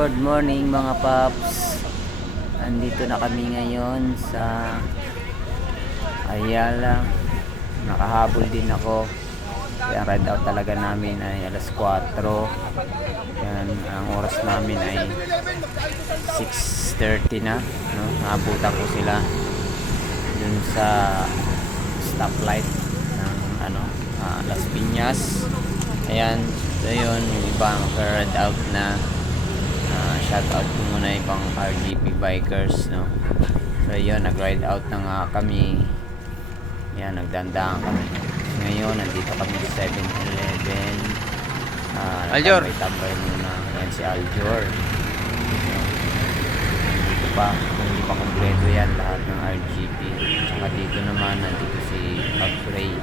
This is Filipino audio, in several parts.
Good morning mga paps. Andito na kami ngayon sa Ayala. Nakahabol din ako. Kaya ang ride out talaga namin ay alas 4. Yan, ang oras namin ay 6:30 na, no? Naabutan ko sila dun sa stoplight ng Las Piñas. Ayan, so yun, yung iba mag-ride out na. Shout out ko muna yung pang RGP bikers, no? So yun, nag-ride out na nga kami. Ayan, nagdandaan kami. Ngayon, nandito kami sa 7-Eleven. Aljor! Tambay muna. Ayan si Aljor. Dito pa, hindi pa kompleto yan lahat ng RGP. Saka dito naman, nandito si Upray.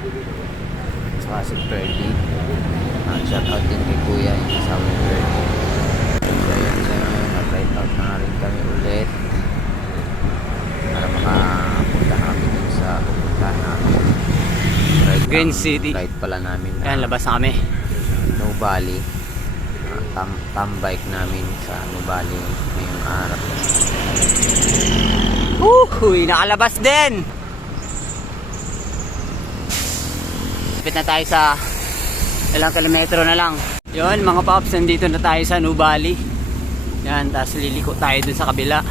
Saka si Ferdy. Shout out din kay Kuya, yung kasama ni Ferdy. So yun, nag-ride out na rin kami ulit para makapunta na kami dun sa pupuntahan namin. Green City. Ride pala namin na Ayan, labas na kami. Nubali. Bike namin sa Nubali ngayong araw. Uy, nakalabas din. Lapit na tayo sa ilang kilometro na lang. Yun mga paps, nandito na tayo sa Nubali. Yan, tapos liliko tayo dun sa kabila.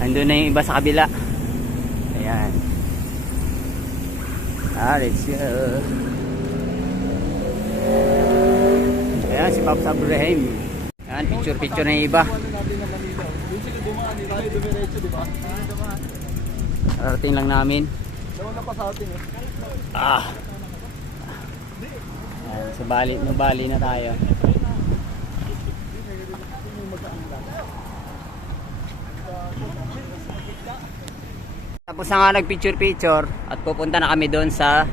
Andun na yung iba sa kabila. Ayan. Let's go. Ayan, si Pops Abraham. Ayan, picture na yung iba. Arating lang namin. Ayan, so Nubali na tayo. Tapos na nga nagpicture at pupunta na kami doon sa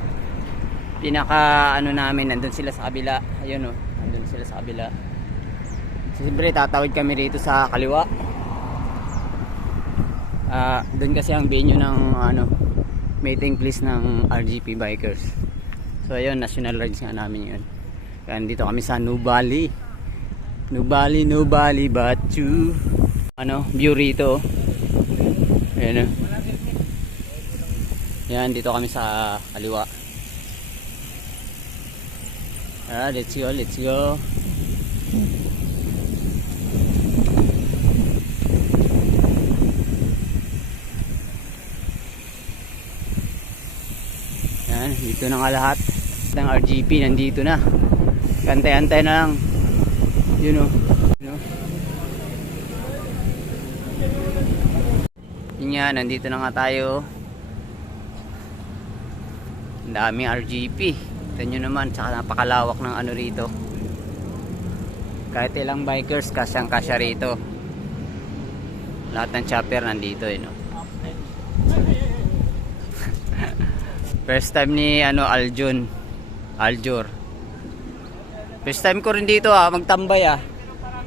pinaka namin, nandun sila sa kabila. Ayun oh, nandun sila sa kabila. Siyempre tatawid kami rito sa kaliwa. Doon kasi ang venue ng meeting place ng RGP bikers. So ayun, national rides nga namin yun. Kaya dito kami sa Nubali. Nubali Batu. View rito. Ayun oh. Yan, dito kami sa kaliwa. Let's go. Yan, dito na nga lahat ng RGP nandito na. Antay-antay na lang. Yun o. Yun nga, nandito na nga tayo. Ang daming RGP. Ito nyo naman, saka napakalawak ng rito. Kahit ilang bikers, kasyang-kasya rito. Lahat ng chopper nandito no? First time ni Aljor. First time ko rin dito magtambay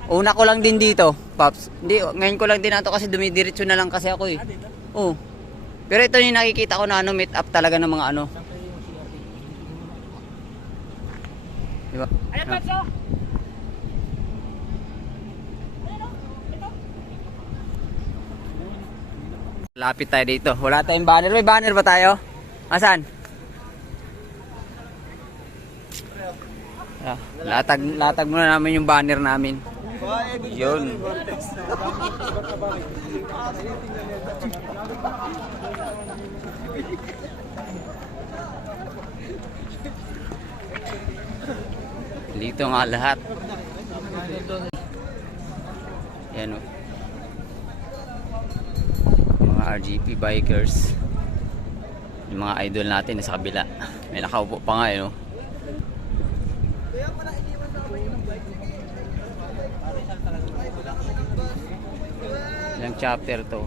Una ko lang din dito, Pops. Hindi, ngayon ko lang din nato kasi dumidiretso na lang kasi ako Oh. Pero ito yung nakikita ko na meet up talaga ng mga Diba? Lapit tayo dito. Wala tayong banner. May banner ba tayo? Asan? Latag muna namin yung banner namin. Yun. Dito nga lahat. Yan o. Mga RGP bikers. Yung mga idol natin nasa kabila. May nakaupo pa nga Ilang chapter to?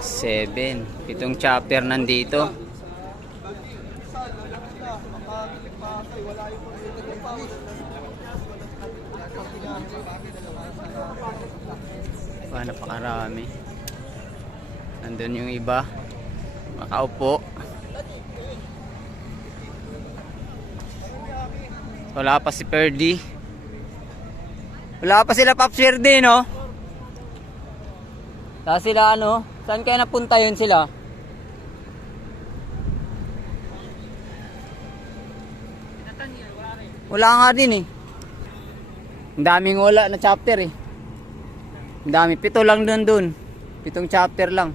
7. 7 chapter nandito. Napakarami. Nandun yung iba makaupo. Wala pa si Ferdy. Wala pa sila Popshare din, no? Tapos sila ano, saan kaya napunta yun sila? Wala nga din eh. Ang daming wala na chapter eh. Ang dami, 7 lang dun. 7 chapter lang.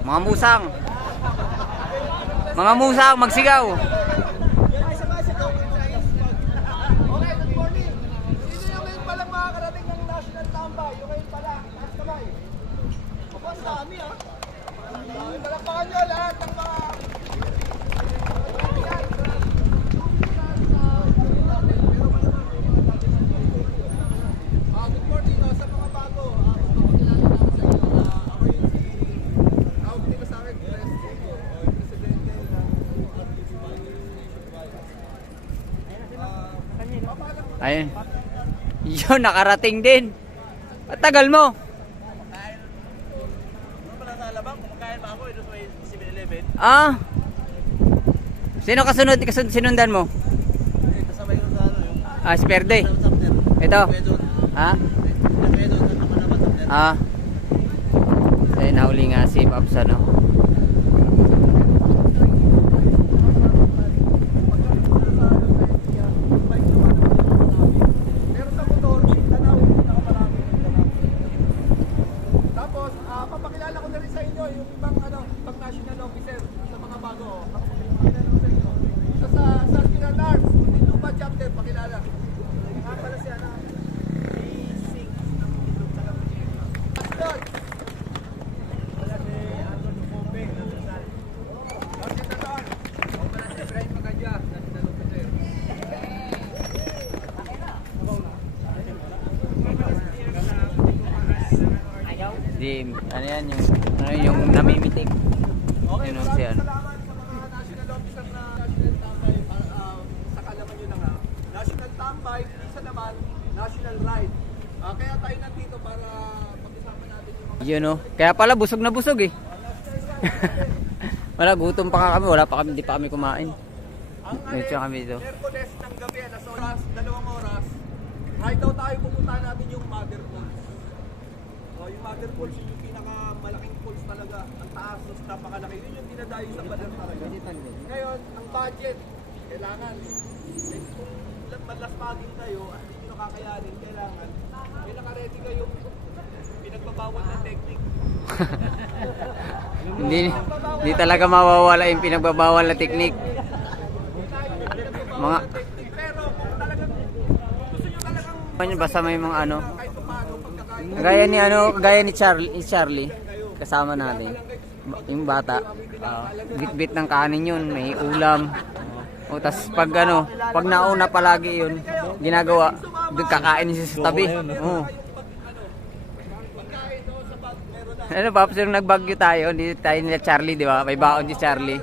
Mga musang. Mga musang, magsigaw. Okay, good morning. Sino yung ngayon palang makakarating ng National Tambay? Yung ngayon pala, taas kamay. Ako, ang dami ah. Palakpakan nyo lahat ng mga... Good morning sa mga bago. Papakilala ko sa inyo. Ako yung tawag nila sa akin, Presidente ng Ayun. Yun, nakarating din. At tagal mo. Ah. Sino kasunod? Sinundan mo? Ah, si Perde. Ito. Ha? Ah. Ayun, nahuli nga si Pops, ano. Pero sa motor, tanawin yung nakaparami. Tapos, papakilala ko na rin sa inyo yung ibang ibang national officer sa mga bago. Pakilala ko sa inyo. Sa Sarkinan Arms, Tinlupa chapter, pakilala. Nga pala si Basic ng Tinlupa sa Pastor! Wala si Anton Lumombe, Nasasal. Sarkinan Arms, wala si Ibrahim Magadya, National Officer. Di, ano yan, yung namimitik. Okay, Yun si ano. salamat sa mga national officer na national tambay. Sa kalaman nyo na nga. National tambay, isa naman, national ride. Kaya tayo nandito para pag-usapan natin yung mga... Yun, no? Kaya pala busog na busog eh. Wala, gutom pa nga kami. Wala pa kami, hindi pa kami kumain. Ang Medyo kami dito. Merkules ng gabi, alas 2 oras, ride daw tayo, pupunta natin yung Mother Falls. Yung Mother Falls, yun yung pinakamalaking falls talaga. Ang taas, napakalaki. Yun yung dinadayo sa baler talaga. Ngayon, ang budget, kailangan kung malas maging kayo at hindi nyo nakakayanin, kailangan may nakaredy kayong pinagbabawal na technique. Hindi talaga mawawala yung pinagbabawal na teknik. Mga Pero kung talagang gusto nyo talagang basta may mga ano, kahit paano pagkakain, gaya ni Charlie kasama natin. Yung bata, bit-bit ng kanin yun, may ulam. O tas pag pag nauna palagi yun, ginagawa, doon kakain siya sa tabi. Oo. Ano, Pops, yung nagbagyo tayo, hindi tayo nila Charlie, di ba? May baon si Charlie.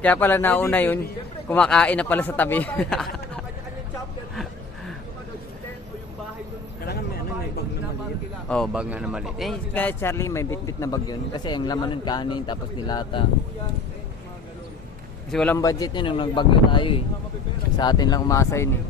Kaya pala nauna yun, kumakain na pala sa tabi. kanya-kanyang chapter, yung tent o yung bahay doon. Kailangan may bag na maliit. Oh, bag nga na maliit. Eh, kaya Charlie, may bit-bit na bag yun. Kasi ang laman nun kanin, tapos dilata. Kasi walang budget yun nung nagbagyo tayo eh. Sa atin lang umasa yun eh.